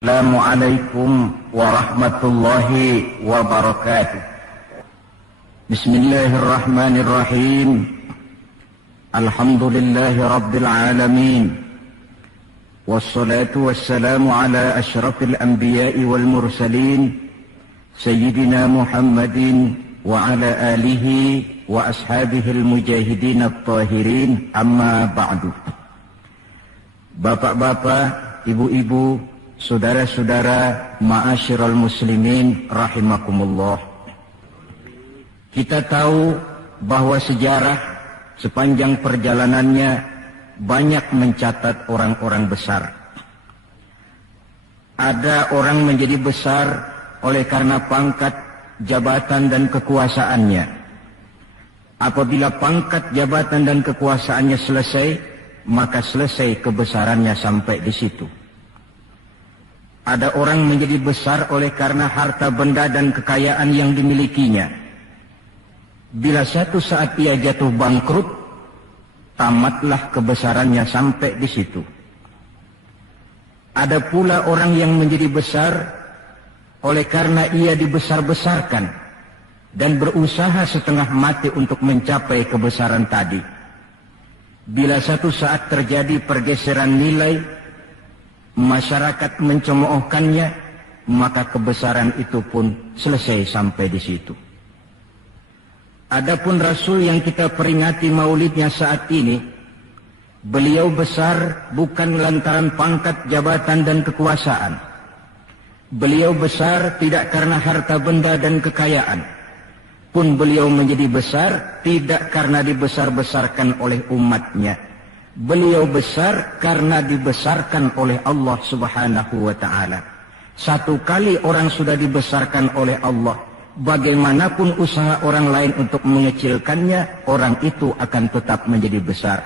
Assalamualaikum warahmatullahi wabarakatuh. Bismillahirrahmanirrahim. Alhamdulillahi rabbil alamin. Wassalatu wassalamu ala asyrafil anbiya'i wal mursalin Sayyidina Muhammadin wa ala alihi wa ashabihil mujahidin at-tahirin, amma ba'du. Bapak-bapak, ibu-ibu, saudara-saudara, ma'asyiral muslimin rahimakumullah. Kita tahu bahwa sejarah sepanjang perjalanannya banyak mencatat orang-orang besar. Ada orang menjadi besar oleh karena pangkat, jabatan dan kekuasaannya. Apabila pangkat, jabatan dan kekuasaannya selesai, maka selesai kebesarannya sampai di situ. Ada orang menjadi besar oleh karena harta benda dan kekayaan yang dimilikinya. Bila suatu saat ia jatuh bangkrut, tamatlah kebesarannya sampai di situ. Ada pula orang yang menjadi besar oleh karena ia dibesar-besarkan dan berusaha setengah mati untuk mencapai kebesaran tadi. Bila suatu saat terjadi pergeseran nilai, masyarakat mencemoohkannya, maka kebesaran itu pun selesai sampai di situ. Adapun Rasul yang kita peringati maulidnya saat ini, beliau besar bukan lantaran pangkat, jabatan dan kekuasaan. Beliau besar tidak karena harta benda dan kekayaan. Pun beliau menjadi besar tidak karena dibesar-besarkan oleh umatnya. Beliau besar karena dibesarkan oleh Allah Subhanahu wa ta'ala. Satu kali orang sudah dibesarkan oleh Allah, bagaimanapun usaha orang lain untuk mengecilkannya, orang itu akan tetap menjadi besar.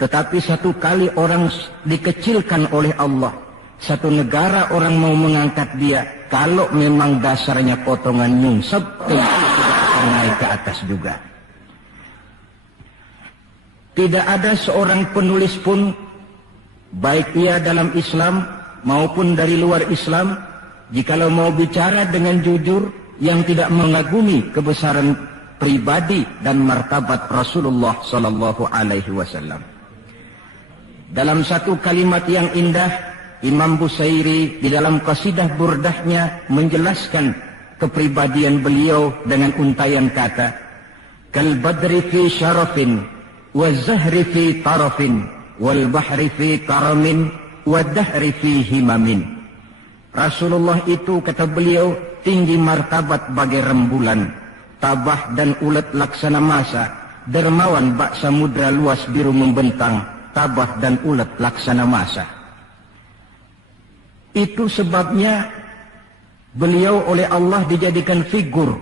Tetapi satu kali orang dikecilkan oleh Allah, satu negara orang mau mengangkat dia, kalau memang dasarnya potongan nyungsep, naik ke atas juga. Tidak ada seorang penulis pun, baik ia dalam Islam maupun dari luar Islam, jikalau mau bicara dengan jujur, yang tidak mengagumi kebesaran pribadi dan martabat Rasulullah sallallahu alaihi wasallam. Dalam satu kalimat yang indah, Imam Busairi di dalam qasidah burdahnya menjelaskan kepribadian beliau dengan untayan kata, kal badri fi syarafin wa zahri fi tarafin wal bahri fi karamin wa dahri fi himamin. Rasulullah itu, kata beliau, tinggi martabat bagai rembulan, tabah dan ulet laksana masa, dermawan bak samudra luas biru membentang, tabah dan ulet laksana masa. Itu sebabnya beliau oleh Allah dijadikan figur,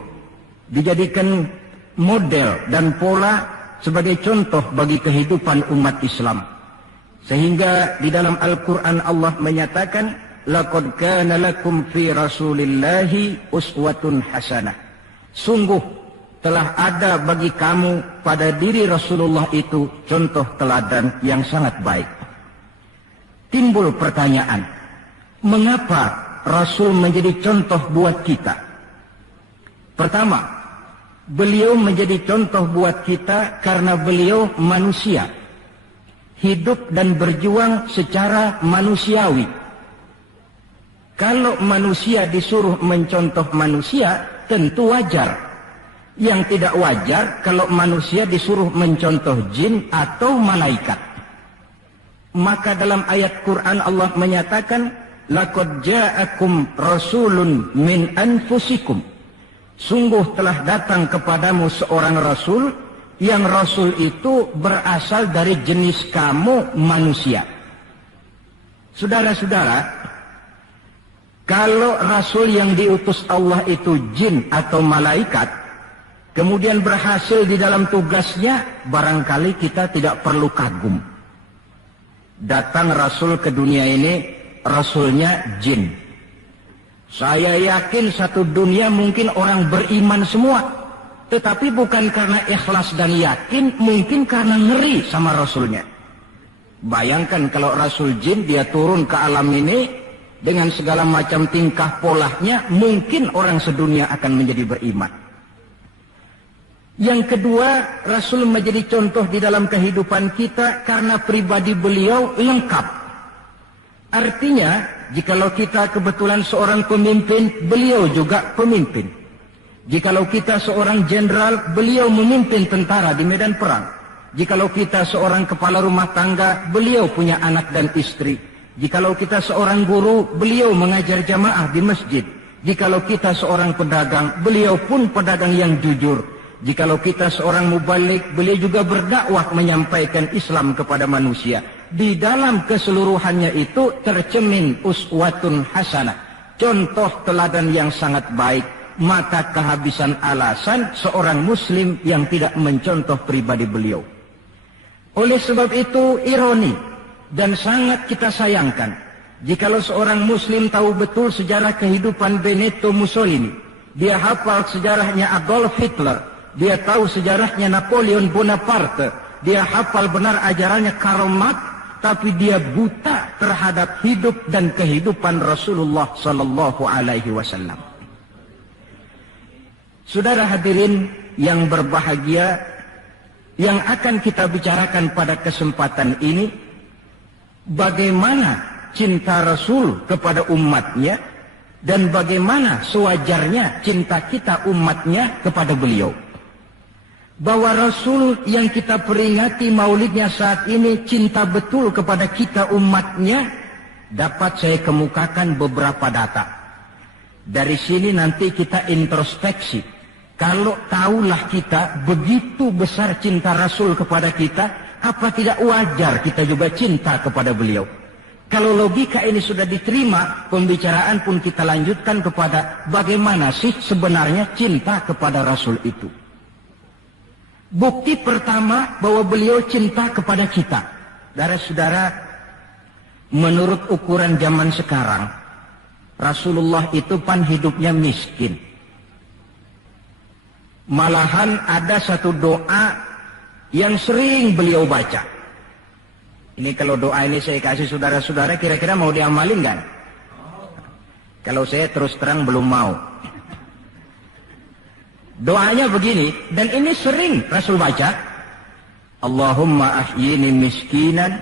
dijadikan model dan pola sebagai contoh bagi kehidupan umat Islam. Sehingga di dalam Al-Quran Allah menyatakan, laqad kana lakum fi rasulillahi uswatun hasanah. Sungguh telah ada bagi kamu pada diri Rasulullah itu contoh teladan yang sangat baik. Timbul pertanyaan, mengapa Rasul menjadi contoh buat kita? Pertama, beliau menjadi contoh buat kita karena beliau manusia, hidup dan berjuang secara manusiawi. Kalau manusia disuruh mencontoh manusia, tentu wajar. Yang tidak wajar kalau manusia disuruh mencontoh jin atau malaikat. Maka dalam ayat Quran Allah menyatakan, laqad ja'akum rasulun min anfusikum. Sungguh telah datang kepadamu seorang rasul, yang rasul itu berasal dari jenis kamu manusia. Saudara-saudara, kalau rasul yang diutus Allah itu jin atau malaikat, kemudian berhasil di dalam tugasnya, barangkali kita tidak perlu kagum. Datang rasul ke dunia ini, rasulnya jin. Saya yakin satu dunia mungkin orang beriman semua, tetapi bukan karena ikhlas dan yakin, mungkin karena ngeri sama rasulnya. Bayangkan kalau rasul jin dia turun ke alam ini, dengan segala macam tingkah polanya, mungkin orang sedunia akan menjadi beriman. Yang kedua, Rasul menjadi contoh di dalam kehidupan kita karena pribadi beliau lengkap. Artinya, jikalau kita kebetulan seorang pemimpin, beliau juga pemimpin. Jikalau kita seorang jenderal, beliau memimpin tentara di medan perang. Jikalau kita seorang kepala rumah tangga, beliau punya anak dan istri. Jikalau kita seorang guru, beliau mengajar jamaah di masjid. Jikalau kita seorang pedagang, beliau pun pedagang yang jujur. Jikalau kita seorang mubalik, beliau juga berdakwah menyampaikan Islam kepada manusia. Di dalam keseluruhannya itu tercemin uswatun hasanah, contoh teladan yang sangat baik. Maka kehabisan alasan seorang muslim yang tidak mencontoh pribadi beliau. Oleh sebab itu ironi dan sangat kita sayangkan jikalau seorang muslim tahu betul sejarah kehidupan Benito Mussolini, dia hafal sejarahnya Adolf Hitler, dia tahu sejarahnya Napoleon Bonaparte, dia hafal benar ajarannya Karl Marx, tapi dia buta terhadap hidup dan kehidupan Rasulullah sallallahu alaihi wasallam. Saudara hadirin yang berbahagia, yang akan kita bicarakan pada kesempatan ini, bagaimana cinta Rasul kepada umatnya dan bagaimana sewajarnya cinta kita umatnya kepada beliau. Bahwa Rasul yang kita peringati maulidnya saat ini cinta betul kepada kita umatnya, dapat saya kemukakan beberapa data. Dari sini nanti kita introspeksi. Kalau tahulah kita begitu besar cinta Rasul kepada kita, apa tidak wajar kita juga cinta kepada beliau? Kalau logika ini sudah diterima, pembicaraan pun kita lanjutkan kepada bagaimana sih sebenarnya cinta kepada Rasul itu. Bukti pertama bahwa beliau cinta kepada kita. Saudara-saudara, menurut ukuran zaman sekarang, Rasulullah itu pan hidupnya miskin. Malahan ada satu doa yang sering beliau baca. Ini kalau doa ini saya kasih saudara-saudara, kira-kira mau diamalin kan? Kalau saya terus terang belum mau. Doanya begini, dan ini sering Rasul baca. Allahumma ahyini miskinan,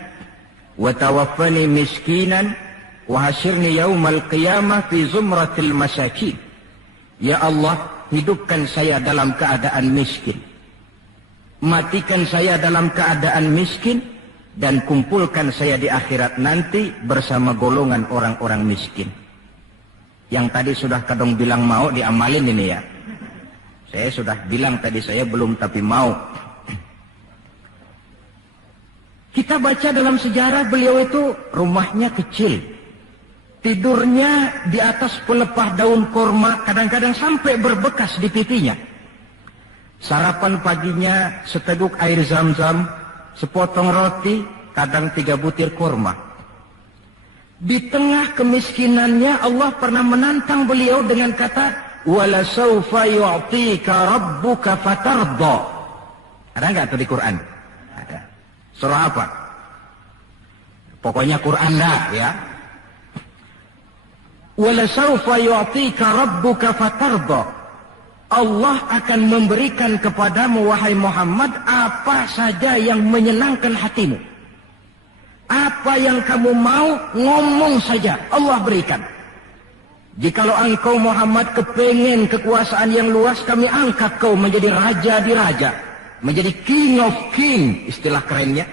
wa tawaffani miskinan, wa hasyirni yaumal qiyamah fi zumratil masakin. Ya Allah, hidupkan saya dalam keadaan miskin, matikan saya dalam keadaan miskin, dan kumpulkan saya di akhirat nanti bersama golongan orang-orang miskin. Yang tadi sudah kadang bilang mau diamalin ini ya. Saya sudah bilang tadi saya belum tapi mau. Kita baca dalam sejarah beliau itu rumahnya kecil. Tidurnya di atas pelepah daun korma, kadang-kadang sampai berbekas di pipinya. Sarapan paginya seteguk air zam-zam, sepotong roti, kadang 3 butir korma. Di tengah kemiskinannya Allah pernah menantang beliau dengan kata, "Wala sawfa yu'tika rabbuka fatarda." Ada enggak tuh di Quran? Ada. Surah apa? Pokoknya Quran dah ya. Wala sawfa yu'tika rabbuka fatarda. Allah akan memberikan kepadamu wahai Muhammad apa saja yang menyenangkan hatimu. Apa yang kamu mau, ngomong saja, Allah berikan. Jikalau engkau Muhammad kepengen kekuasaan yang luas, kami angkat kau menjadi raja di raja, menjadi king of king, istilah kerennya.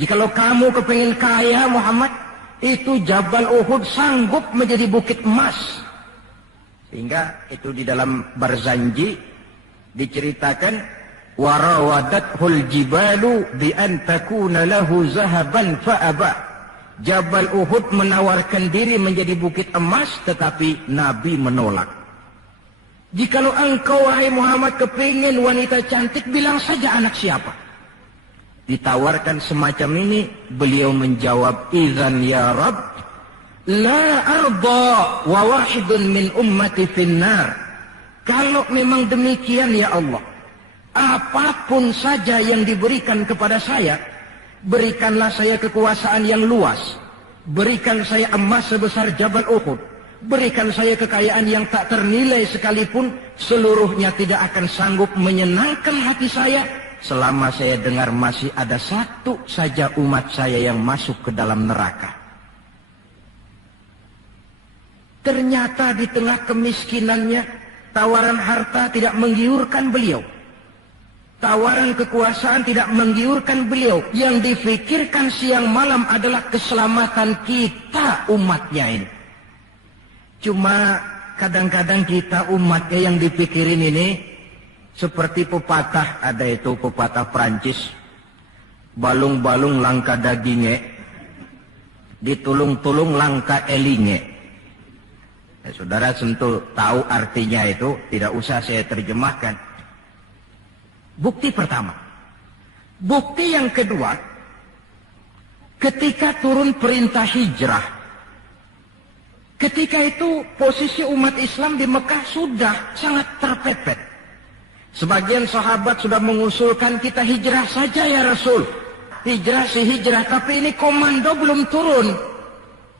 Jikalau kamu kepengen kaya Muhammad, itu Jabal Uhud sanggup menjadi bukit emas. Sehingga itu di dalam Barzanji diceritakan, warawadathul jibalu bi an takuna lahu zahaban fa'aba. Jabal Uhud menawarkan diri menjadi bukit emas, tetapi Nabi menolak. Jikalau engkau wahai Muhammad kepingin wanita cantik, bilang saja anak siapa. Ditawarkan semacam ini, beliau menjawab, idzan ya Rabb, la arda wa wahidun min ummati finnar. Kalau memang demikian ya Allah, apapun saja yang diberikan kepada saya, berikanlah saya kekuasaan yang luas, berikan saya emas sebesar Jabal Uhud, berikan saya kekayaan yang tak ternilai sekalipun, seluruhnya tidak akan sanggup menyenangkan hati saya selama saya dengar masih ada satu saja umat saya yang masuk ke dalam neraka. Ternyata di tengah kemiskinannya, tawaran harta tidak menggiurkan beliau. Tawaran kekuasaan tidak menggiurkan beliau. Yang difikirkan siang malam adalah keselamatan kita umatnya ini. Cuma kadang-kadang kita umatnya yang dipikirin ini seperti pepatah, ada itu pepatah Prancis, balung-balung langka dagingnya, ditulung-tulung langka elinge. Ya, saudara tentu tahu artinya itu, tidak usah saya terjemahkan. Bukti pertama. Bukti yang kedua, ketika turun perintah hijrah, ketika itu posisi umat Islam di Mekah sudah sangat terpepet. Sebagian sahabat sudah mengusulkan kita hijrah saja ya Rasul. Hijrah sih hijrah, tapi ini komando belum turun.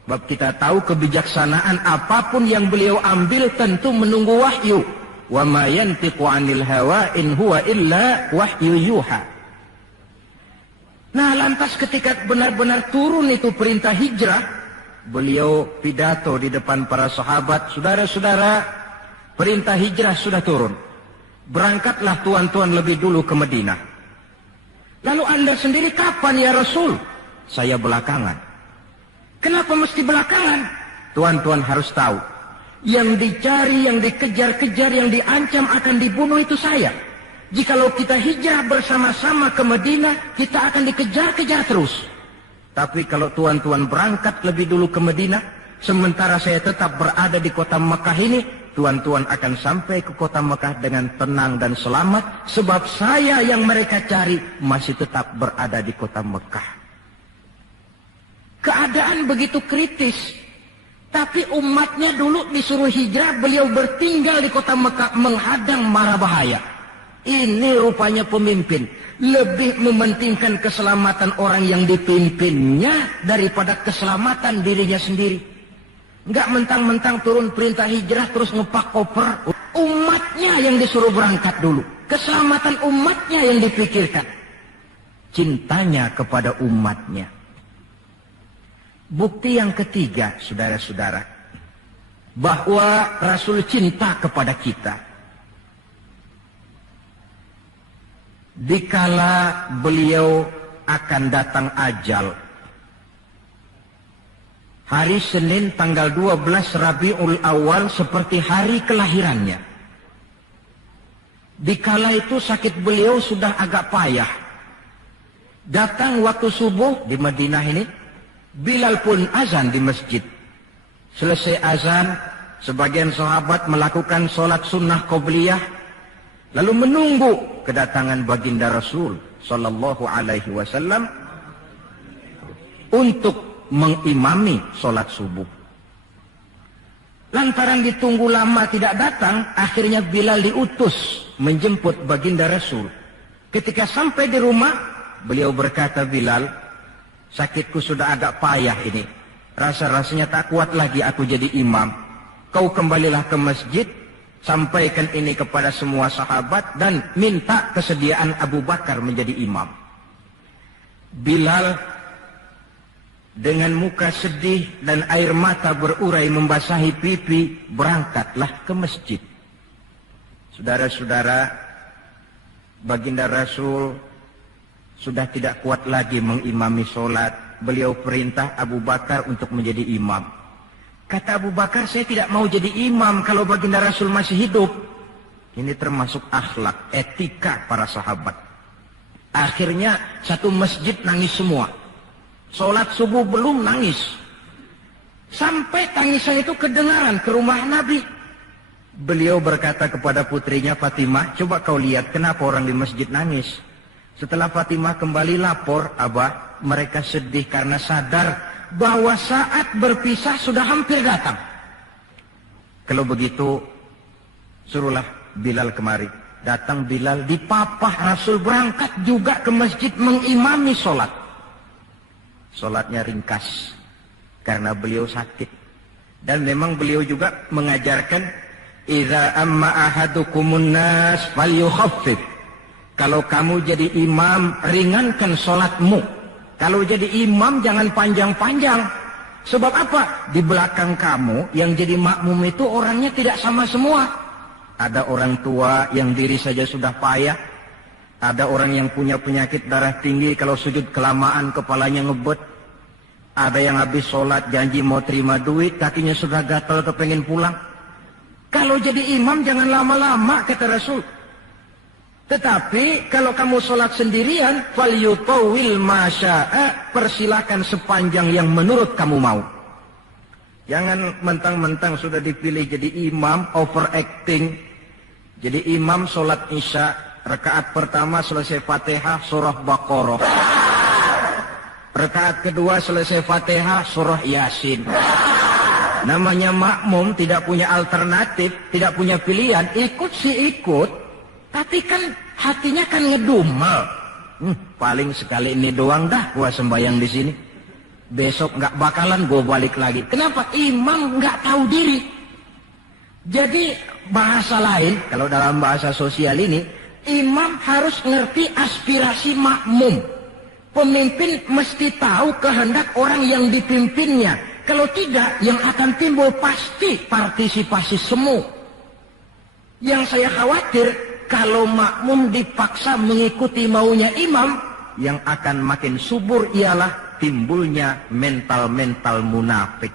Sebab kita tahu kebijaksanaan apapun yang beliau ambil tentu menunggu wahyu. Wa ma yantiqu 'anil hawa in huwa illa wahyu yuha. Nah, lantas ketika benar-benar turun itu perintah hijrah, beliau pidato di depan para sahabat, saudara-saudara, perintah hijrah sudah turun. Berangkatlah tuan-tuan lebih dulu ke Madinah. Lalu Anda sendiri kapan ya Rasul? Saya belakangan. Kenapa mesti belakangan? Tuan-tuan harus tahu, yang dicari, yang dikejar-kejar, yang diancam akan dibunuh itu saya. Jikalau kita hijrah bersama-sama ke Madinah, kita akan dikejar-kejar terus. Tapi kalau tuan-tuan berangkat lebih dulu ke Madinah, sementara saya tetap berada di kota Mekah ini, tuan-tuan akan sampai ke kota Mekah dengan tenang dan selamat, sebab saya yang mereka cari masih tetap berada di kota Mekah. Keadaan begitu kritis, tapi umatnya dulu disuruh hijrah, beliau bertinggal di kota Mekah menghadang mara bahaya. Ini rupanya pemimpin lebih mementingkan keselamatan orang yang dipimpinnya daripada keselamatan dirinya sendiri. Enggak mentang-mentang turun perintah hijrah terus ngepak koper. Umatnya yang disuruh berangkat dulu, keselamatan umatnya yang dipikirkan, cintanya kepada umatnya. Bukti yang ketiga, saudara-saudara, bahwa Rasul cinta kepada kita. Dikala beliau akan datang ajal, hari Senin tanggal 12 Rabiul Awal seperti hari kelahirannya. Dikala itu sakit beliau sudah agak payah. Datang waktu subuh di Madinah ini, Bilal pun azan di masjid. Selesai azan, sebagian sahabat melakukan sholat sunnah qobliyah, lalu menunggu kedatangan baginda Rasul sallallahu alaihi wasallam untuk mengimami sholat subuh. Lantaran ditunggu lama tidak datang, akhirnya Bilal diutus menjemput baginda Rasul. Ketika sampai di rumah, beliau berkata, Bilal, sakitku sudah agak payah ini. Rasa-rasanya tak kuat lagi aku jadi imam. Kau kembalilah ke masjid, sampaikan ini kepada semua sahabat dan minta kesediaan Abu Bakar menjadi imam. Bilal dengan muka sedih dan air mata berurai membasahi pipi, berangkatlah ke masjid. Saudara-saudara, baginda Rasul sudah tidak kuat lagi mengimami sholat. Beliau perintah Abu Bakar untuk menjadi imam. Kata Abu Bakar, saya tidak mau jadi imam kalau baginda Rasul masih hidup. Ini termasuk akhlak, etika para sahabat. Akhirnya satu masjid nangis semua. Sholat subuh belum nangis. Sampai tangisan itu kedengaran ke rumah Nabi. Beliau berkata kepada putrinya Fatimah, coba kau lihat kenapa orang di masjid nangis. Setelah Fatimah kembali lapor, Abah, mereka sedih karena sadar bahwa saat berpisah sudah hampir datang. Kalau begitu, suruhlah Bilal kemari. Datang Bilal, dipapah Rasul berangkat juga ke masjid mengimami sholat. Sholatnya ringkas. karena beliau sakit. Dan memang beliau juga mengajarkan, idza amma ahadukumun nas falyukhaffif. Kalau kamu jadi imam, ringankan sholatmu. Kalau jadi imam jangan panjang-panjang. Sebab apa? Di belakang kamu yang jadi makmum itu orangnya tidak sama semua. Ada orang tua yang diri saja sudah payah. Ada orang yang punya penyakit darah tinggi, kalau sujud kelamaan kepalanya ngebet. Ada yang habis sholat janji mau terima duit, kakinya sudah gatal kepengen pulang. Kalau jadi imam jangan lama-lama, kata Rasul. Tetapi kalau kamu sholat sendirian, falyutawil masya'a, persilakan sepanjang yang menurut kamu mau. Jangan mentang-mentang sudah dipilih jadi imam, overacting. Jadi imam sholat isya, rakaat pertama selesai Fatihah surah Baqarah. Rakaat kedua selesai Fatihah surah Yasin. Namanya makmum tidak punya alternatif, tidak punya pilihan, ikut sih ikut. Tapi kan hatinya kan ngedumel. Paling sekali ini doang dah gua sembahyang di sini. Besok nggak bakalan gua balik lagi. Kenapa? Imam nggak tahu diri. Jadi bahasa lain, kalau dalam bahasa sosial ini, imam harus ngerti aspirasi makmum. Pemimpin mesti tahu kehendak orang yang dipimpinnya. Kalau tidak, yang akan timbul pasti partisipasi semu. Yang saya khawatir, kalau makmum dipaksa mengikuti maunya imam, yang akan makin subur ialah timbulnya mental-mental munafik.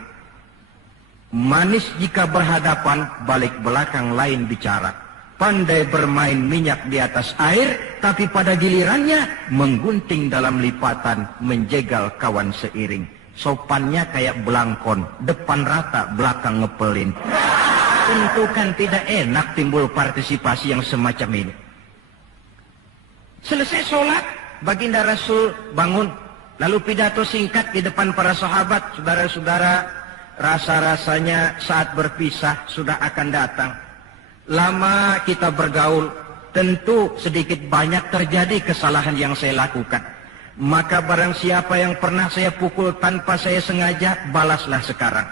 Manis jika berhadapan, balik belakang lain bicara. Pandai bermain minyak di atas air, tapi pada gilirannya menggunting dalam lipatan, menjegal kawan seiring. Sopannya kayak belangkon, depan rata, belakang ngepelin. Tentu kan tidak enak timbul partisipasi yang semacam ini. Selesai sholat, baginda Rasul bangun, lalu pidato singkat di depan para sahabat. Saudara-saudara, rasa-rasanya saat berpisah sudah akan datang. Lama kita bergaul, tentu sedikit banyak terjadi kesalahan yang saya lakukan. Maka barang siapa yang pernah saya pukul tanpa saya sengaja, balaslah sekarang.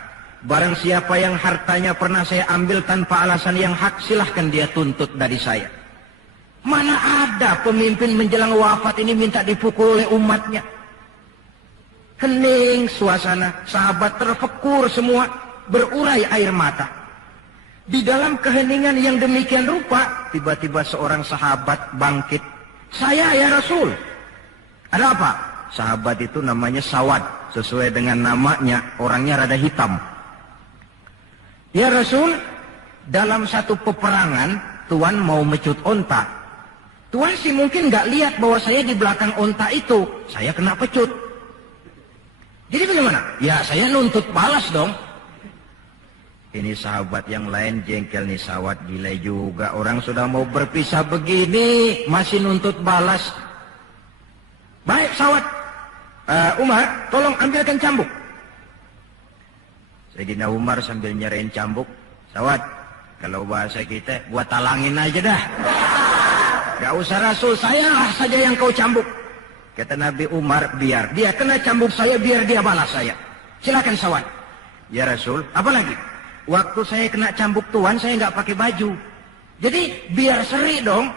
Barang siapa yang hartanya pernah saya ambil tanpa alasan yang hak, silahkan dia tuntut dari saya. Mana ada pemimpin menjelang wafat ini minta dipukul oleh umatnya. Hening suasana, sahabat terfekur semua, berurai air mata. Di dalam keheningan yang demikian rupa, tiba-tiba seorang sahabat bangkit. Saya ya Rasul. Ada apa? Sahabat itu namanya Sawad, sesuai dengan namanya, orangnya rada hitam. Ya Rasul, dalam satu peperangan, Tuan mau mecut onta. Tuan sih mungkin nggak lihat bahwa saya di belakang onta itu. Saya kena pecut. Jadi bagaimana? Ya saya nuntut balas dong. Ini sahabat yang lain jengkel nih, Sawad gila juga. Orang sudah mau berpisah begini, masih nuntut balas. Baik Sawad. Umar, tolong ambilkan cambuk. Sayyidina Umar sambil nyerahin cambuk. Sawad, kalau bahasa kita, gua talangin aja dah. Gak usah Rasul, saya saja yang kau cambuk. Kata Nabi Umar, biar dia kena cambuk saya, biar dia balas saya. Silakan Sawad. Ya Rasul, apa lagi? Waktu saya kena cambuk Tuan, saya nggak pakai baju. Jadi biar seri dong.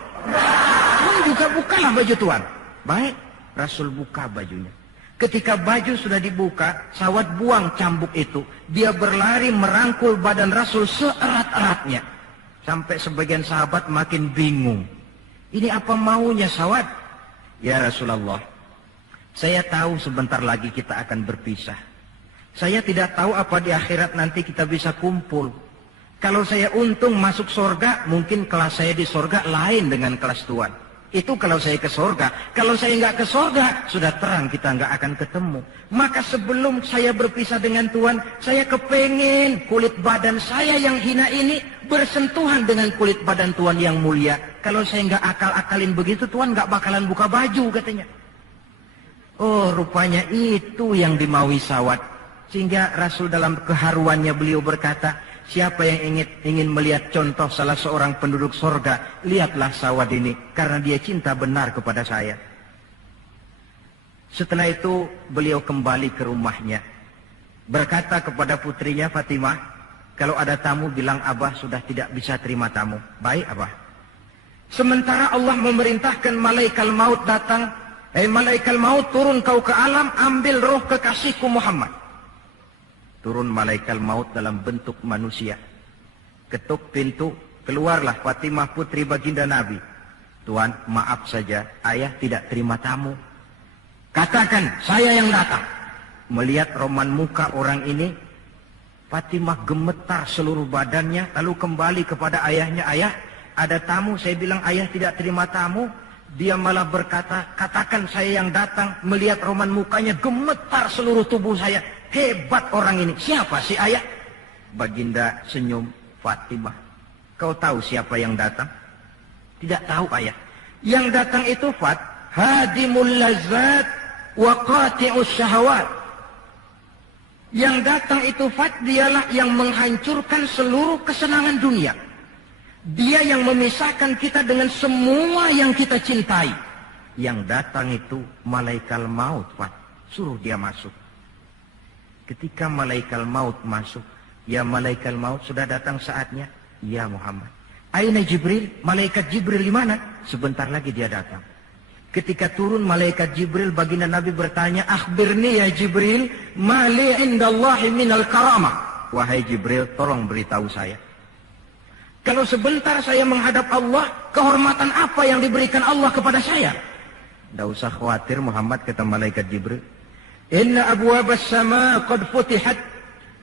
Tuan juga bukalah baju Tuan. Baik, Rasul buka bajunya. Ketika baju sudah dibuka, Sawad buang cambuk itu. Dia berlari merangkul badan Rasul seerat-eratnya. Sampai sebagian sahabat makin bingung. Ini apa maunya Sawad? Ya Rasulullah, saya tahu sebentar lagi kita akan berpisah. Saya tidak tahu apa di akhirat nanti kita bisa kumpul. Kalau saya untung masuk surga, mungkin kelas saya di surga lain dengan kelas Tuan. Itu kalau saya ke surga. Kalau saya nggak ke surga, sudah terang kita nggak akan ketemu. Maka sebelum saya berpisah dengan Tuan, saya kepengen kulit badan saya yang hina ini bersentuhan dengan kulit badan Tuan yang mulia. Kalau saya nggak akal-akalin begitu, Tuan nggak bakalan buka baju katanya. Oh, rupanya itu yang dimaui Sawad. Sehingga Rasul dalam keharuannya beliau berkata, siapa yang ingin melihat contoh salah seorang penduduk sorga, lihatlah Sawad ini, karena dia cinta benar kepada saya. Setelah itu beliau kembali ke rumahnya. berkata kepada putrinya Fatimah, kalau ada tamu bilang Abah sudah tidak bisa terima tamu. Baik Abah. Sementara Allah memerintahkan malaikat maut datang, malaikat maut turun kau ke alam, ambil roh kekasihku Muhammad. Turun malaikat maut dalam bentuk manusia. Ketuk pintu, keluarlah Fatimah putri baginda Nabi. Tuan, maaf saja, ayah tidak terima tamu. Katakan, saya yang datang. Melihat roman muka orang ini, Fatimah gemetar seluruh badannya, lalu kembali kepada ayahnya. Ayah, ada tamu. Saya bilang ayah tidak terima tamu. Dia malah berkata, katakan saya yang datang. Melihat roman mukanya, gemetar seluruh tubuh saya. Hebat orang ini. Siapa sih ayah? Baginda senyum. Fatimah, kau tahu siapa yang datang? Tidak tahu ayah. Yang datang itu Fat, hadimul lazat wa qati'us syahawat. Yang datang itu Fat, dialah yang menghancurkan seluruh kesenangan dunia. Dia yang memisahkan kita dengan semua yang kita cintai. Yang datang itu malaikat maut Fat. Suruh dia masuk. Ketika malaikat maut masuk, ya malaikat maut, sudah datang saatnya. Ya Muhammad. Aina Jibril? Malaikat Jibril di mana? Sebentar lagi dia datang. Ketika turun malaikat Jibril, baginda Nabi bertanya, akhbirni ya Jibril, ma li indallahi minal karamah. Wahai Jibril, tolong beritahu saya. Kalau sebentar saya menghadap Allah, kehormatan apa yang diberikan Allah kepada saya? Tidak usah khawatir Muhammad, kata malaikat Jibril. Inna abwabas sama qad futihat.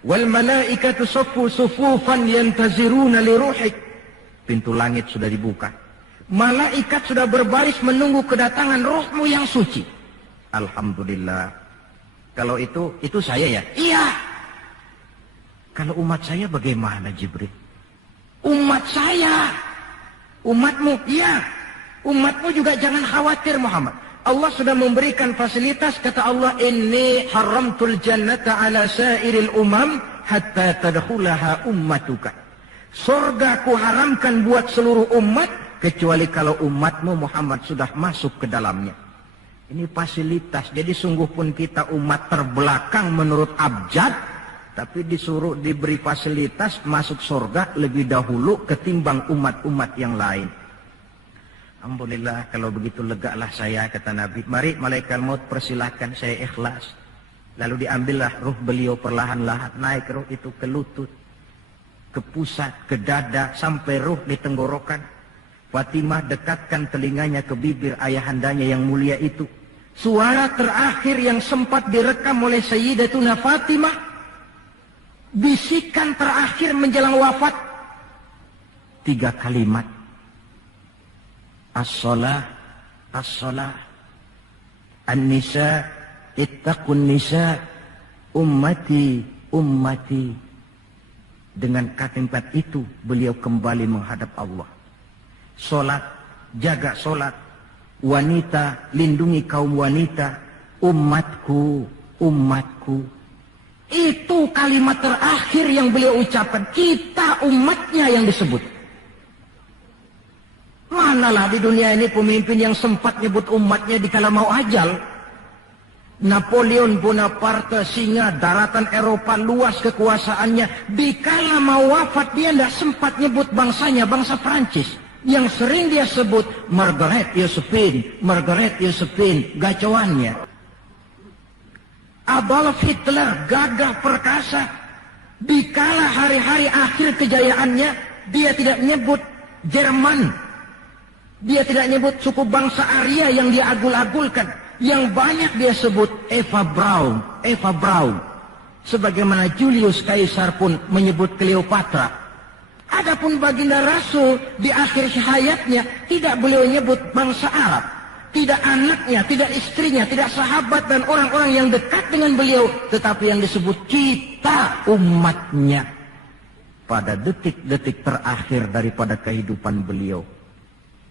Wal malaikatu saffu sufufan yantaziruna li ruhik. Pintu langit sudah dibuka. Malaikat sudah berbaris menunggu kedatangan rohmu yang suci. Alhamdulillah. Kalau itu saya ya? Iya. Kalau umat saya bagaimana Jibril? Umat saya. Umatmu? Iya. Umatmu juga jangan khawatir Muhammad. Allah sudah memberikan fasilitas, kata Allah, inni haramtul jannata ala sairil umam hatta tadkhulaha ummatuka. Surga ku haramkan buat seluruh umat kecuali kalau umatmu Muhammad sudah masuk ke dalamnya. Ini fasilitas. Jadi sungguh pun kita umat terbelakang menurut abjad, tapi disuruh diberi fasilitas masuk surga lebih dahulu ketimbang umat-umat yang lain. Alhamdulillah, kalau begitu legalah saya, kata Nabi. Mari malaikat maut persilahkan, saya ikhlas. Lalu diambillah ruh beliau perlahan-lahan, naik ruh itu ke lutut, ke pusat, ke dada, sampai ruh di tenggorokan. Fatimah dekatkan telinganya ke bibir ayahandanya yang mulia itu. Suara terakhir yang sempat direkam oleh Sayyidatuna Fatimah, bisikan terakhir menjelang wafat, 3 kalimat. As-salah, as-salah. An-nisa, ittaqun nisa. Ummati, ummati. Dengan kalimat itu beliau kembali menghadap Allah. Solat, jaga solat. Wanita, lindungi kaum wanita. Umatku, umatku. Itu kalimat terakhir yang beliau ucapkan. Kita umatnya yang disebut. Manalah di dunia ini pemimpin yang sempat nyebut umatnya dikala mau ajal. Napoleon Bonaparte, singa daratan Eropa, luas kekuasaannya. Dikala mau wafat dia tidak sempat nyebut bangsanya, bangsa Prancis. Yang sering dia sebut Margaret Josephine, gacoannya. Adolf Hitler, gagah perkasa. Dikala hari-hari akhir kejayaannya, dia tidak menyebut Jerman. Dia tidak menyebut suku bangsa Arya yang dia agul-agulkan. Yang banyak dia sebut Eva Braun. Sebagaimana Julius Caesar pun menyebut Cleopatra. Adapun baginda Rasul di akhir hayatnya tidak beliau menyebut bangsa Arab. Tidak anaknya, tidak istrinya, tidak sahabat dan orang-orang yang dekat dengan beliau. Tetapi yang disebut kita umatnya. Pada detik-detik terakhir daripada kehidupan beliau.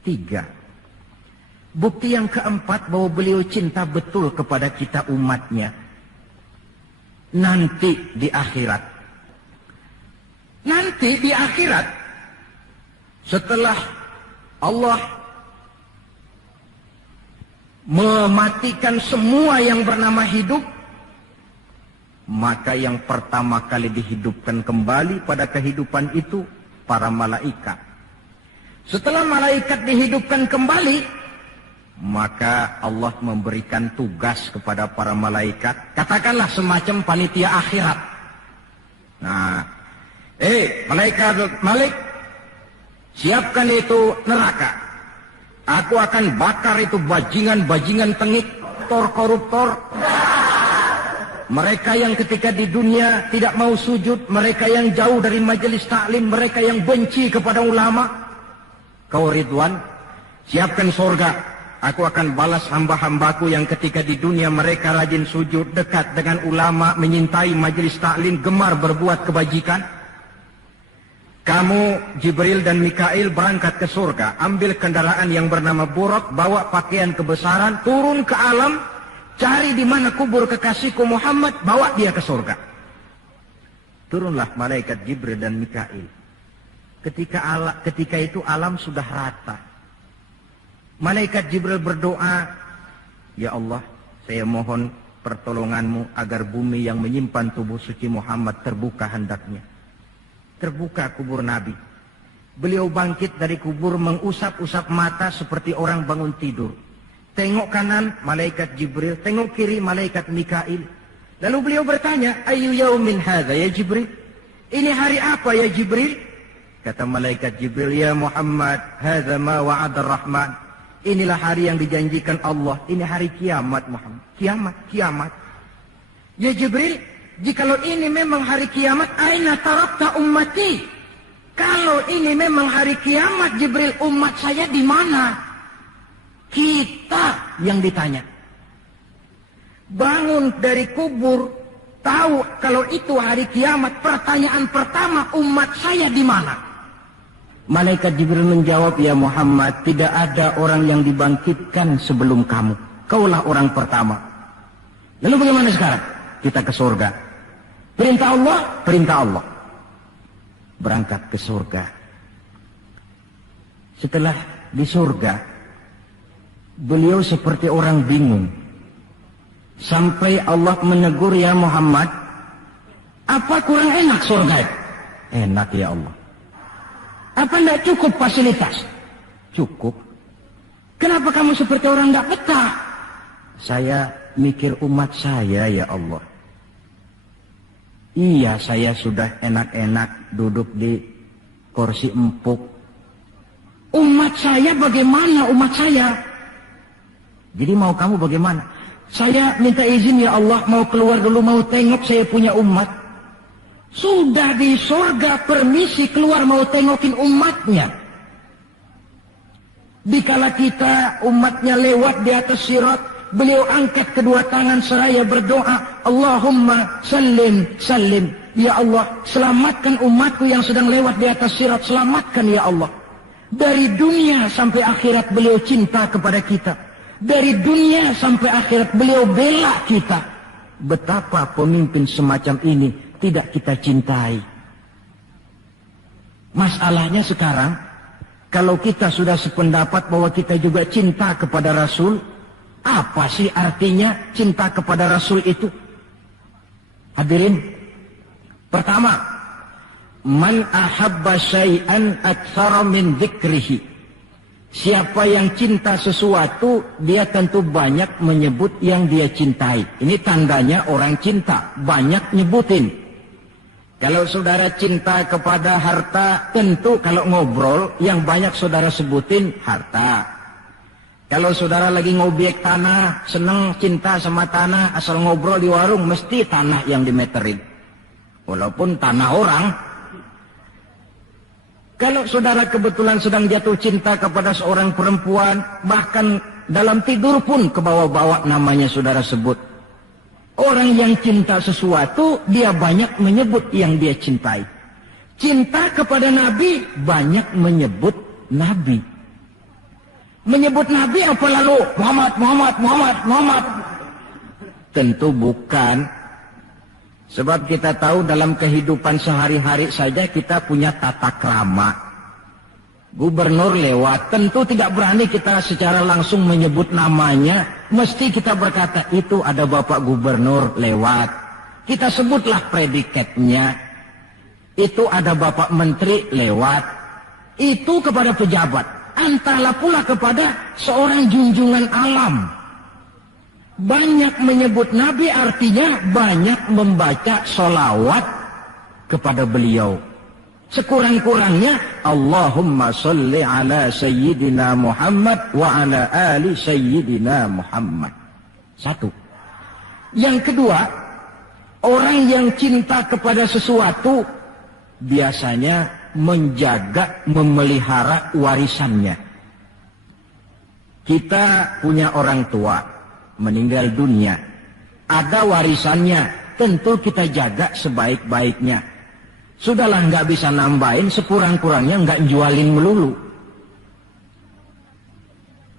3. Bukti yang keempat bahwa beliau cinta betul kepada kita umatnya. Nanti di akhirat. Nanti di akhirat. Setelah Allah mematikan semua yang bernama hidup. maka yang pertama kali dihidupkan kembali pada kehidupan itu para malaikat. Setelah malaikat dihidupkan kembali, maka Allah memberikan tugas kepada para malaikat, katakanlah semacam panitia akhirat. Nah, Malik, siapkan itu neraka. Aku akan bakar itu bajingan-bajingan tengik, koruptor. Mereka yang ketika di dunia tidak mau sujud, mereka yang jauh dari majelis taklim, mereka yang benci kepada ulama. Kau Ridwan, siapkan surga. Aku akan balas hamba-hambaku yang ketika di dunia mereka rajin sujud, dekat dengan ulama, menyintai majelis taklim, gemar berbuat kebajikan. Kamu, Jibril dan Mikail berangkat ke surga, ambil kendaraan yang bernama Buraq, bawa pakaian kebesaran, turun ke alam, cari di mana kubur kekasihku Muhammad, bawa dia ke surga. Turunlah malaikat Jibril dan Mikail. Ketika itu alam sudah rata. Malaikat Jibril berdoa, ya Allah, saya mohon pertolonganmu agar bumi yang menyimpan tubuh suci Muhammad terbuka hendaknya. Terbuka kubur Nabi. Beliau bangkit dari kubur mengusap-usap mata seperti orang bangun tidur. Tengok kanan malaikat Jibril, tengok kiri malaikat Mikail. Lalu beliau bertanya, ayu yaumin hadza ya Jibril? Ini hari apa ya Jibril? Kata malaikat Jibril, ya Muhammad, hadza ma wa'ada Rahman. Inilah hari yang dijanjikan Allah. Ini hari kiamat Muhammad. Kiamat. Ya Jibril, jikalau ini memang hari kiamat, aina tarakta ummati? Kalau ini memang hari kiamat Jibril, umat saya di mana? Kita yang ditanya. Bangun dari kubur, tahu kalau itu hari kiamat, pertanyaan pertama, umat saya di mana? Malaikat Jibril menjawab, ya Muhammad, tidak ada orang yang dibangkitkan sebelum kamu. Kaulah orang pertama. Lalu bagaimana sekarang? Kita ke surga. Perintah Allah. Berangkat ke surga. Setelah di surga, beliau seperti orang bingung. Sampai Allah menegur, ya Muhammad, apa kurang enak surga? Enak ya Allah. Apa tidak cukup fasilitas? Cukup. Kenapa kamu seperti orang tidak betah? Saya mikir umat saya ya Allah. Iya, saya sudah enak-enak duduk di kursi empuk. Umat saya bagaimana umat saya? Jadi mau kamu bagaimana? Saya minta izin ya Allah, mau keluar dulu, mau tengok saya punya umat. Sudah di surga permisi keluar mau tengokin umatnya. Dikala kita umatnya lewat di atas sirat, beliau angkat kedua tangan seraya berdoa, Allahumma sallim sallim. Ya Allah, selamatkan umatku yang sedang lewat di atas sirat, selamatkan ya Allah. Dari dunia sampai akhirat beliau cinta kepada kita. Dari dunia sampai akhirat beliau bela kita. Betapa pemimpin semacam ini tidak kita cintai. Masalahnya sekarang, kalau kita sudah sependapat bahwa kita juga cinta kepada Rasul, apa sih artinya cinta kepada Rasul itu? Hadirin, pertama, man ahabba syai'an aktsara min dzikrihi. Siapa yang cinta sesuatu, dia tentu banyak menyebut yang dia cintai. Ini tandanya orang cinta, banyak nyebutin. Kalau saudara cinta kepada harta, tentu kalau ngobrol yang banyak saudara sebutin harta. Kalau saudara lagi ngobek tanah, seneng cinta sama tanah, asal ngobrol di warung mesti tanah yang dimeterin. Walaupun tanah orang. Kalau saudara kebetulan sedang jatuh cinta kepada seorang perempuan, bahkan dalam tidur pun kebawa-bawa namanya saudara sebut. Orang yang cinta sesuatu, dia banyak menyebut yang dia cintai. Cinta kepada Nabi, banyak menyebut Nabi. Menyebut Nabi apa lalu? Muhammad. Tentu bukan. Sebab kita tahu dalam kehidupan sehari-hari saja kita punya tata krama. Gubernur lewat, tentu tidak berani kita secara langsung menyebut namanya. Mesti kita berkata, itu ada Bapak Gubernur lewat. Kita sebutlah predikatnya. Itu ada Bapak Menteri lewat. Itu kepada pejabat. Entahlah pula kepada seorang junjungan alam. Banyak menyebut Nabi artinya banyak membaca sholawat kepada beliau. Sekurang-kurangnya Allahumma sholli ala Sayyidina Muhammad wa ala ali Sayyidina Muhammad. Satu. Yang kedua, orang yang cinta kepada sesuatu biasanya menjaga, memelihara warisannya. Kita punya orang tua meninggal dunia, ada warisannya, tentu kita jaga sebaik-baiknya. Sudahlah, nggak bisa nambahin, sekurang-kurangnya nggak jualin melulu.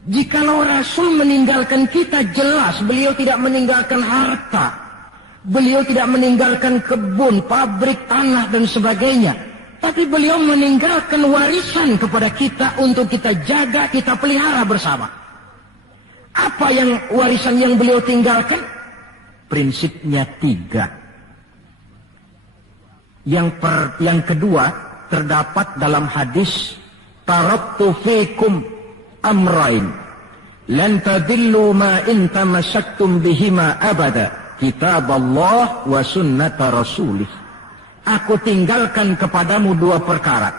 Jikalau Rasul meninggalkan kita, jelas beliau tidak meninggalkan harta. Beliau tidak meninggalkan kebun, pabrik, tanah, dan sebagainya. Tapi beliau meninggalkan warisan kepada kita untuk kita jaga, kita pelihara bersama. Apa yang warisan yang beliau tinggalkan? Prinsipnya 3. Yang kedua terdapat dalam hadis, taraktu fikum amrain lan tadillu ma in tamassaktum bihima abada, kitab Allah wa sunnata rasulih. Aku tinggalkan kepadamu 2 perkara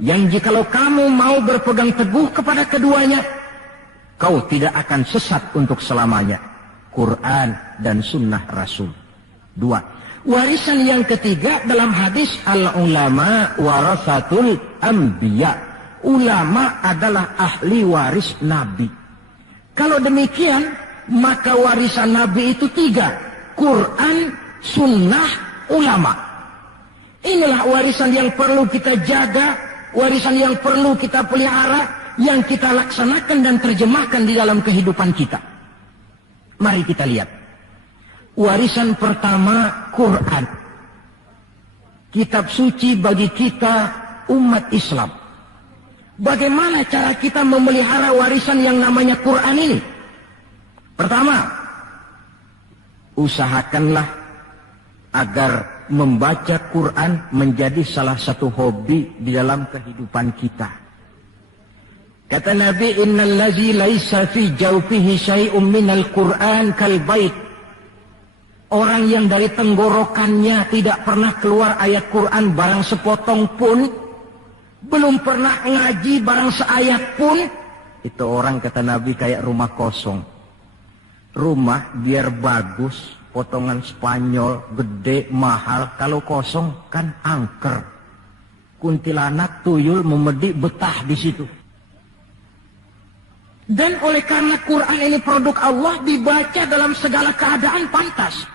yang jikalau kamu mau berpegang teguh kepada keduanya, kau tidak akan sesat untuk selamanya. Quran dan sunnah Rasul. 2. Warisan yang ketiga dalam hadis, al-ulama warasatul anbiya. Ulama adalah ahli waris Nabi. Kalau demikian, maka warisan Nabi itu 3. Quran, sunnah, ulama. Inilah warisan yang perlu kita jaga, warisan yang perlu kita pelihara, yang kita laksanakan dan terjemahkan di dalam kehidupan kita. Mari kita lihat. Warisan pertama, Quran. Kitab suci bagi kita umat Islam. Bagaimana cara kita memelihara warisan yang namanya Quran ini? Pertama, usahakanlah agar membaca Quran menjadi salah satu hobi di dalam kehidupan kita. Kata Nabi, innal ladzi laisa fi jawfihi syai'un minal Qur'an kal bait. Orang yang dari tenggorokannya tidak pernah keluar ayat Quran barang sepotong pun, belum pernah ngaji barang seayat pun, itu orang, kata Nabi, kayak rumah kosong. Rumah biar bagus, potongan Spanyol, gede, mahal, kalau kosong kan angker. Kuntilanak, tuyul, memedi, betah di situ. Dan oleh karena Quran ini produk Allah, dibaca dalam segala keadaan pantas.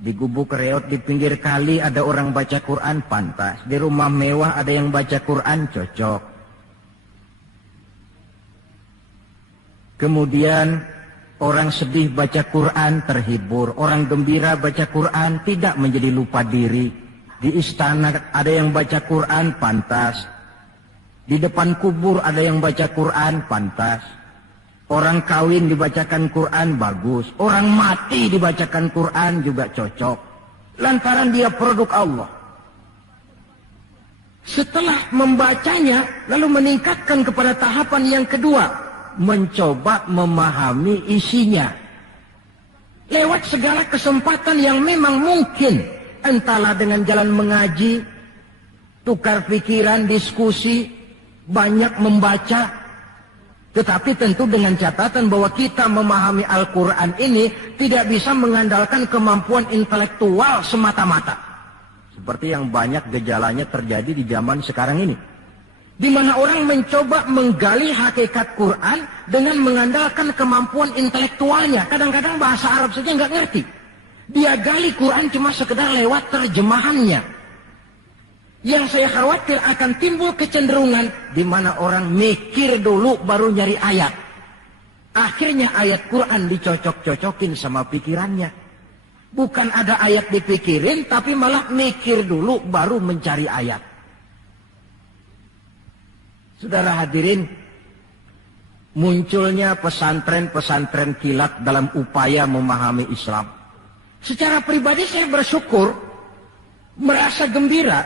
Di gubuk reot di pinggir kali ada orang baca Quran, pantas. Di rumah mewah ada yang baca Quran, cocok. Kemudian orang sedih baca Quran, terhibur. Orang gembira baca Quran, tidak menjadi lupa diri. Di istana ada yang baca Quran, pantas. Di depan kubur ada yang baca Quran, pantas. Orang kawin dibacakan Quran, bagus. Orang mati dibacakan Quran juga cocok. Lantaran dia produk Allah. Setelah membacanya, lalu meningkatkan kepada tahapan yang kedua. Mencoba memahami isinya. Lewat segala kesempatan yang memang mungkin. Entahlah dengan jalan mengaji, tukar pikiran, diskusi, banyak membaca. Tetapi tentu dengan catatan bahwa kita memahami Al-Quran ini tidak bisa mengandalkan kemampuan intelektual semata-mata. Seperti yang banyak gejalanya terjadi di zaman sekarang ini. Di mana orang mencoba menggali hakikat Quran dengan mengandalkan kemampuan intelektualnya. Kadang-kadang bahasa Arab saja nggak ngerti. Dia gali Quran cuma sekedar lewat terjemahannya. Yang saya khawatir akan timbul kecenderungan di mana orang mikir dulu baru nyari ayat. Akhirnya ayat Quran dicocok-cocokin sama pikirannya. Bukan ada ayat dipikirin, tapi malah mikir dulu baru mencari ayat. Saudara hadirin, munculnya pesantren-pesantren kilat dalam upaya memahami Islam. Secara pribadi saya bersyukur, merasa gembira,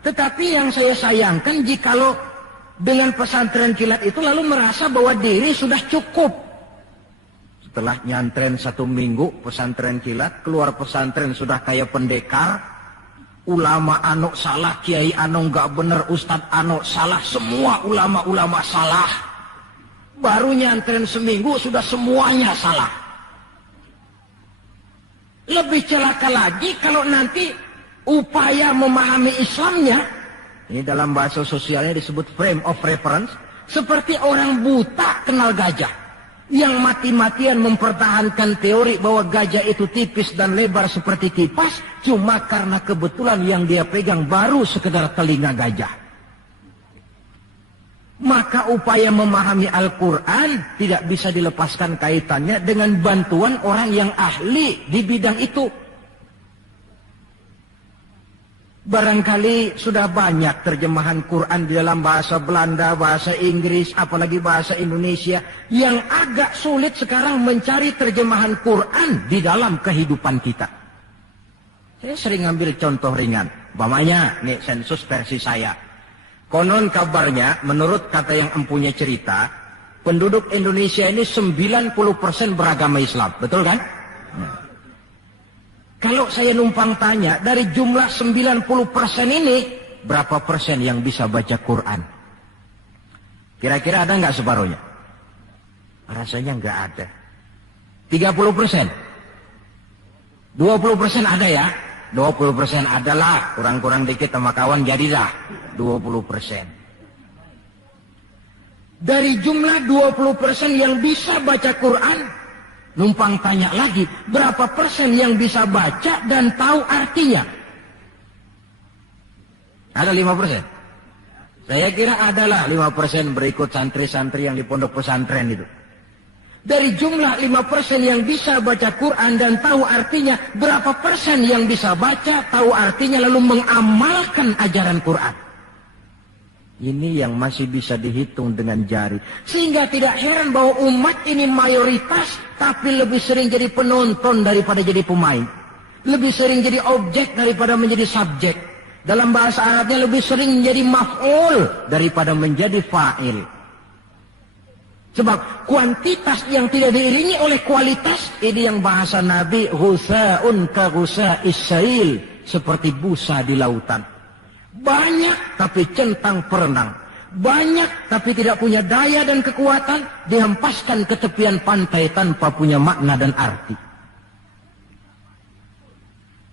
tetapi yang saya sayangkan jikalau dengan pesantren kilat itu lalu merasa bahwa diri sudah cukup. Setelah nyantren 1 minggu pesantren kilat, keluar pesantren sudah kayak pendekar, ulama anu salah, kiai anu nggak bener, ustad anu salah, semua ulama-ulama salah. Baru nyantren seminggu sudah semuanya salah. Lebih celaka lagi kalau nanti upaya memahami Islamnya, ini dalam bahasa sosialnya disebut frame of reference, seperti orang buta kenal gajah, yang mati-matian mempertahankan teori bahwa gajah itu tipis dan lebar seperti kipas, cuma karena kebetulan yang dia pegang baru sekedar telinga gajah. Maka upaya memahami Al-Quran tidak bisa dilepaskan kaitannya dengan bantuan orang yang ahli di bidang itu. Barangkali sudah banyak terjemahan Quran di dalam bahasa Belanda, bahasa Inggris, apalagi bahasa Indonesia, yang agak sulit sekarang mencari terjemahan Quran di dalam kehidupan kita. Saya sering ambil contoh ringan, umpamanya nih sensus versi saya. Konon kabarnya, menurut kata yang empunya cerita, penduduk Indonesia ini 90% beragama Islam, betul kan? Nah. Kalau saya numpang tanya, dari jumlah 90% ini, berapa persen yang bisa baca Quran? Kira-kira ada nggak separuhnya? Rasanya nggak ada. 30%? 20% ada ya? 20% adalah, kurang-kurang dikit sama kawan jadilah 20%. Dari jumlah 20% yang bisa baca Quran, numpang tanya lagi, berapa persen yang bisa baca dan tahu artinya? Ada 5%? Saya kira adalah 5% berikut santri-santri yang di pondok pesantren itu. Dari jumlah 5% yang bisa baca Quran dan tahu artinya, berapa persen yang bisa baca, tahu artinya, lalu mengamalkan ajaran Quran? Ini yang masih bisa dihitung dengan jari. Sehingga tidak heran bahwa umat ini mayoritas, tapi lebih sering jadi penonton daripada jadi pemain. Lebih sering jadi objek daripada menjadi subjek. Dalam bahasa Arabnya lebih sering menjadi maf'ul daripada menjadi fa'il. Sebab kuantitas yang tidak diiringi oleh kualitas, ini yang bahasa Nabi, ghusa'un ka ghusa'is sail, seperti busa di lautan. Banyak tapi centang perenang, banyak tapi tidak punya daya dan kekuatan, dihempaskan ke tepian pantai tanpa punya makna dan arti.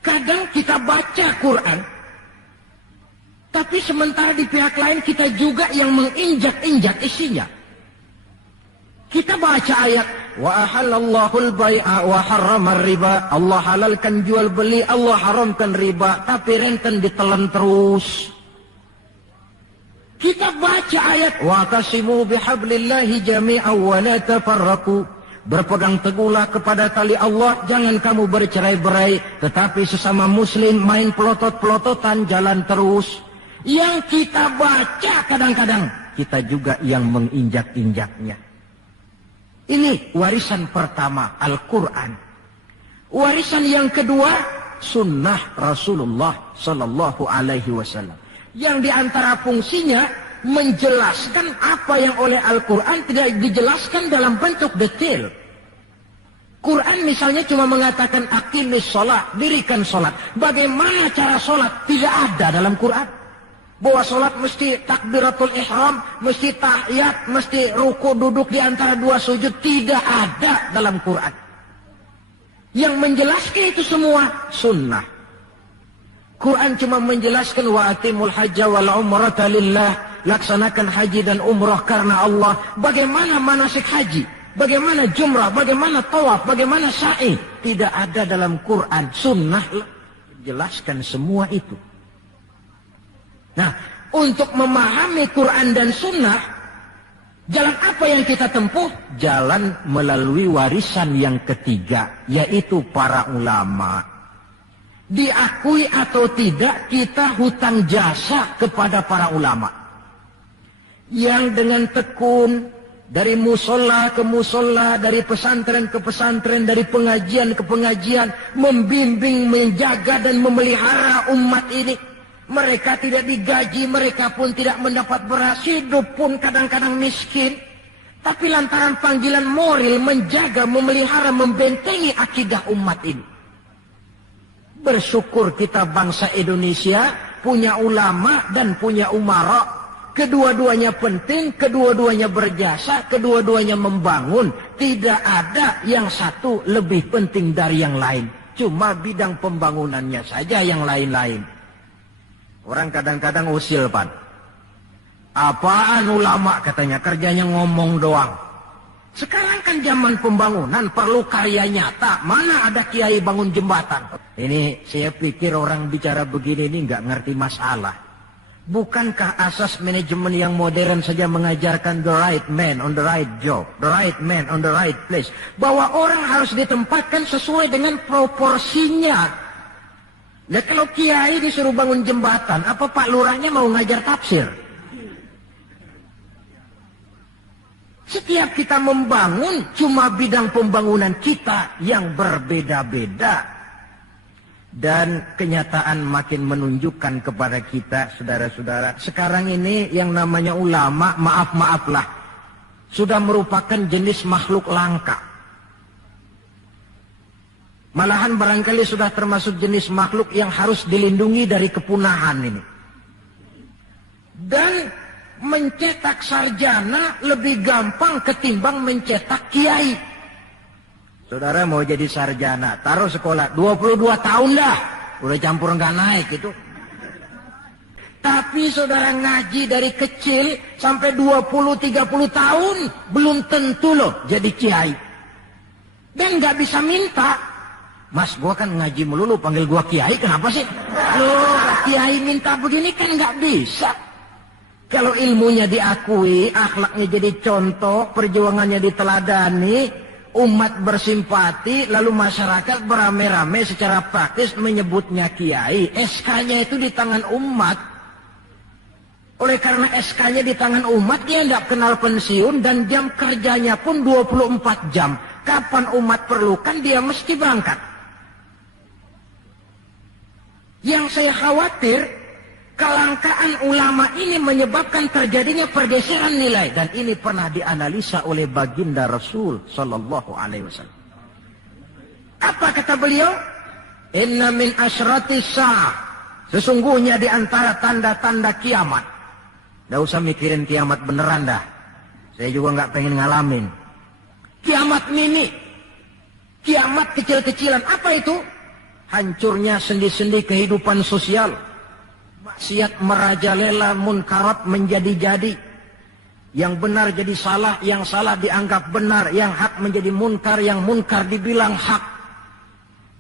Kadang kita baca Quran, tapi sementara di pihak lain kita juga yang menginjak-injak isinya. Kita baca ayat, wa ahallallahu al-bai'a wa harramar riba. Allah halalkan jual beli, Allah haramkan riba, tapi renten ditelan terus. Kita baca ayat, wa tasimu bihablillahi jami'an wa la tafarraqu. Berpegang teguhlah kepada tali Allah, jangan kamu bercerai-berai, tetapi sesama muslim main pelotot-pelototan jalan terus. Yang kita baca kadang-kadang, kita juga yang menginjak-injaknya. Ini warisan pertama, Al-Quran. Warisan yang kedua, sunnah Rasulullah Sallallahu Alaihi Wasallam. Yang diantara fungsinya menjelaskan apa yang oleh Al-Quran tidak dijelaskan dalam bentuk detail. Quran misalnya cuma mengatakan aqimis sholat, dirikan sholat. Bagaimana cara sholat? Tidak ada dalam Quran. Bahwa sholat mesti takbiratul ihram, mesti tahiyat, mesti ruku duduk di antara dua sujud, tidak ada dalam Quran. Yang menjelaskan itu semua sunnah. Quran cuma menjelaskan wa atimul hajja wal umrata lillah, laksanakan haji dan umrah karena Allah. Bagaimana manasik haji, bagaimana jumrah, bagaimana tawaf, bagaimana sa'i, tidak ada dalam Quran. Sunnah menjelaskan semua itu. Nah, untuk memahami Quran dan sunnah, jalan apa yang kita tempuh? Jalan melalui warisan yang ketiga, yaitu para ulama. Diakui atau tidak, kita hutang jasa kepada para ulama. Yang dengan tekun dari musola ke musola, dari pesantren ke pesantren, dari pengajian ke pengajian, membimbing, menjaga dan memelihara umat ini. Mereka tidak digaji, mereka pun tidak mendapat beras, hidup pun kadang-kadang miskin. Tapi lantaran panggilan moral menjaga, memelihara, membentengi akidah umat ini. Bersyukur kita bangsa Indonesia punya ulama dan punya umara. Kedua-duanya penting, kedua-duanya berjasa, kedua-duanya membangun. Tidak ada yang satu lebih penting dari yang lain. Cuma bidang pembangunannya saja yang lain-lain. Orang kadang-kadang usil, Pan. Apaan ulama katanya, kerjanya ngomong doang. Sekarang kan zaman pembangunan, perlu karya nyata. Mana ada kiai bangun jembatan? Ini saya pikir orang bicara begini ini nggak ngerti masalah. Bukankah asas manajemen yang modern saja mengajarkan the right man on the right job, the right man on the right place, bahwa orang harus ditempatkan sesuai dengan proporsinya. Nah kalau kiai disuruh bangun jembatan, apa Pak Lurahnya mau ngajar tafsir? Setiap kita membangun, cuma bidang pembangunan kita yang berbeda-beda. Dan kenyataan makin menunjukkan kepada kita, saudara-saudara. Sekarang ini yang namanya ulama, maaf-maaflah, sudah merupakan jenis makhluk langka. Malahan barangkali sudah termasuk jenis makhluk yang harus dilindungi dari kepunahan ini. Dan mencetak sarjana lebih gampang ketimbang mencetak kiai. Saudara mau jadi sarjana, taruh sekolah 22 tahun dah, udah campur nggak naik itu. Tapi saudara ngaji dari kecil sampai 20-30 tahun, belum tentu loh jadi kiai. Dan nggak bisa minta. Mas, gua kan ngaji melulu, panggil gua kiai, kenapa sih? Loh, kiai minta begini kan nggak bisa. Kalau ilmunya diakui, akhlaknya jadi contoh, perjuangannya diteladani, umat bersimpati, lalu masyarakat beramai-ramai secara praktis menyebutnya kiai. SK-nya itu di tangan umat. Oleh karena SK-nya di tangan umat, dia tidak kenal pensiun dan jam kerjanya pun 24 jam. Kapan umat perlukan, dia mesti berangkat. Yang saya khawatir, kelangkaan ulama ini menyebabkan terjadinya pergeseran nilai, dan ini pernah dianalisa oleh baginda Rasul sallallahu alaihi wasallam. Apa kata beliau? Inna min asyratis sa'ah, sesungguhnya di antara tanda-tanda kiamat. Nggak usah mikirin kiamat beneran dah. Saya juga nggak pengen ngalamin. Kiamat mini, kiamat kecil-kecilan. Apa itu? Hancurnya sendi-sendi kehidupan sosial. Maksiat merajalela, munkarat menjadi-jadi. Yang benar jadi salah, yang salah dianggap benar, yang hak menjadi munkar, yang munkar dibilang hak.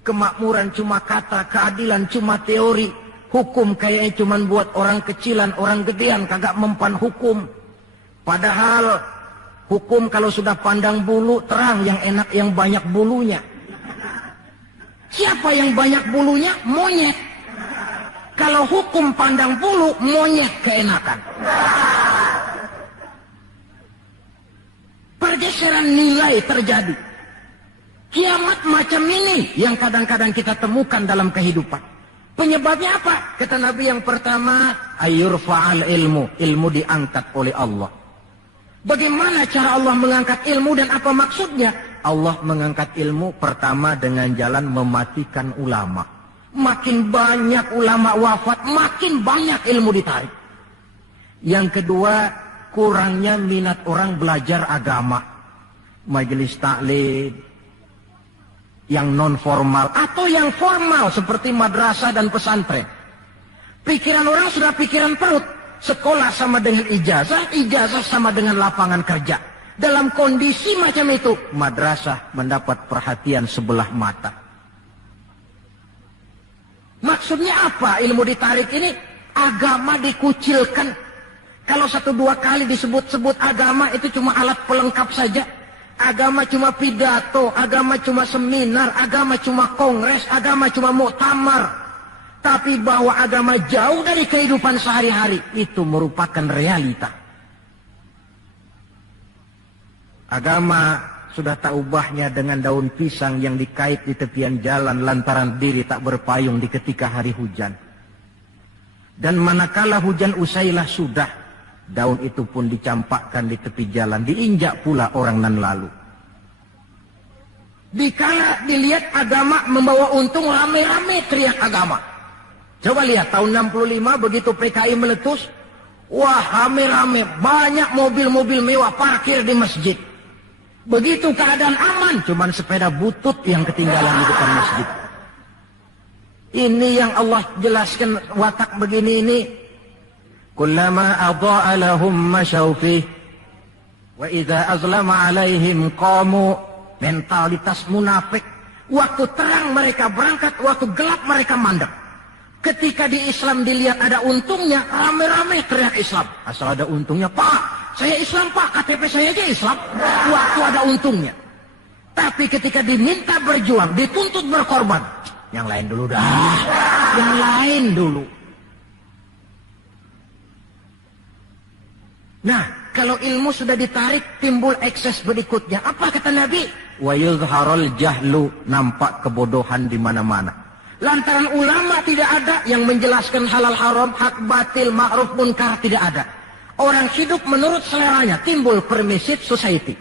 Kemakmuran cuma kata, keadilan cuma teori. Hukum kayaknya cuma buat orang kecilan, orang gedean, kagak mempan hukum. Padahal hukum kalau sudah pandang bulu, terang yang enak yang banyak bulunya. Siapa yang banyak bulunya? Monyet. Kalau hukum pandang bulu, monyet keenakan. Pergeseran nilai terjadi. Kiamat macam ini yang kadang-kadang kita temukan dalam kehidupan. Penyebabnya apa? Kata Nabi yang pertama, ayyurfa'al ilmu. Ilmu diangkat oleh Allah. Bagaimana cara Allah mengangkat ilmu dan apa maksudnya? Allah mengangkat ilmu pertama dengan jalan mematikan ulama. Makin banyak ulama wafat, makin banyak ilmu ditarik. Yang kedua, kurangnya minat orang belajar agama. Majelis taklim yang non formal atau yang formal seperti madrasah dan pesantren. Pikiran orang sudah pikiran perut. Sekolah sama dengan ijazah, ijazah sama dengan lapangan kerja. Dalam kondisi macam itu, madrasah mendapat perhatian sebelah mata. Maksudnya apa ilmu ditarik ini? Agama dikucilkan. Kalau 1-2 kali disebut-sebut agama, itu cuma alat pelengkap saja. Agama cuma pidato, agama cuma seminar, agama cuma kongres, agama cuma muktamar. Tapi bahwa agama jauh dari kehidupan sehari-hari, itu merupakan realita. Agama sudah tak ubahnya dengan daun pisang yang dikait di tepian jalan lantaran diri tak berpayung di ketika hari hujan. Dan manakala hujan usailah sudah, daun itu pun dicampakkan di tepi jalan, diinjak pula orang nan lalu. Dikala dilihat agama membawa untung, rame-rame teriak agama. Coba lihat tahun 65 begitu PKI meletus, wah rame-rame, banyak mobil-mobil mewah parkir di masjid. Begitu keadaan aman, cuman sepeda butut yang ketinggalan di depan masjid. Ini yang Allah jelaskan watak begini ini. Kullama adha'a lahum masyaw fih wa idza azlama alaihim qamu. Mentalitas munafik. Waktu terang mereka berangkat, waktu gelap mereka mandek. Ketika di Islam dilihat ada untungnya, rame-rame teriak Islam. Asal ada untungnya, Pak, saya Islam Pak, KTP saya aja Islam. Waktu ada untungnya. Tapi ketika diminta berjuang, dituntut berkorban, yang lain dulu dah. Yang lain dulu. Nah, kalau ilmu sudah ditarik, timbul ekses berikutnya. Apa kata Nabi? Wa yuzharul jahlu, nampak kebodohan di mana-mana. Lantaran ulama tidak ada yang menjelaskan halal haram, hak batil, ma'ruf munkar, tidak ada. Orang hidup menurut seleranya, timbul permissive society.